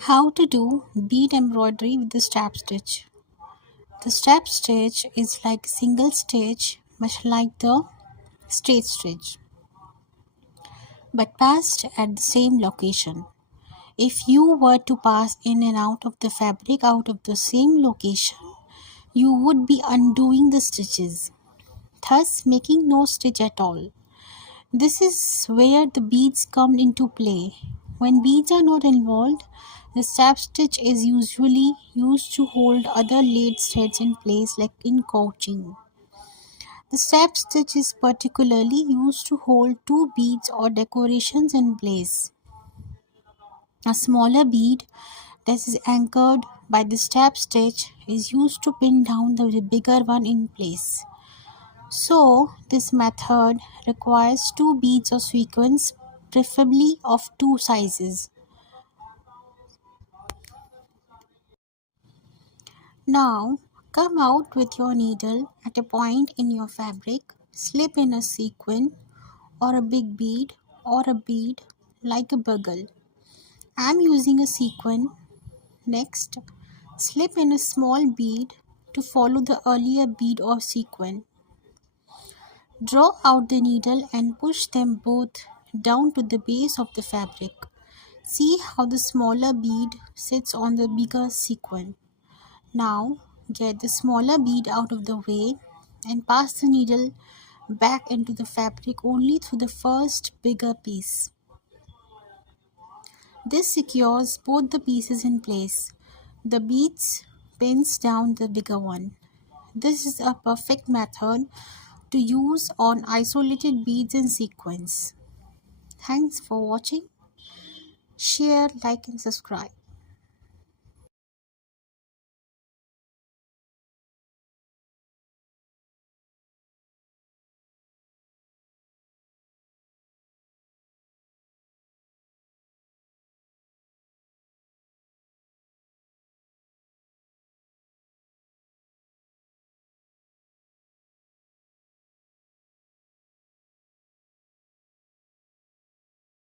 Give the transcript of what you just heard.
How to do bead embroidery with the strap stitch. The strap stitch is like a single stitch, much like the straight stitch, but passed at the same location. If you were to pass in and out of the fabric out of the same location, you would be undoing the stitches, thus making no stitch at all. This is where the beads come into play. When beads are not involved, the strap stitch is usually used to hold other laid threads in place like in couching. The strap stitch is particularly used to hold two beads or decorations in place. A smaller bead that is anchored by the strap stitch is used to pin down the bigger one in place. So, this method requires two beads of sequins, preferably of two sizes. Now, come out with your needle at a point in your fabric, slip in a sequin or a big bead or a bead like a bugle. I am using a sequin. Next, slip in a small bead to follow the earlier bead or sequin. Draw out the needle and push them both down to the base of the fabric. See how the smaller bead sits on the bigger sequin. Now get the smaller bead out of the way and pass the needle back into the fabric only through the first bigger piece. This secures both the pieces in place. The beads pins down the bigger one. This is a perfect method to use on isolated beads and sequins. Thanks for watching. Share, like and subscribe.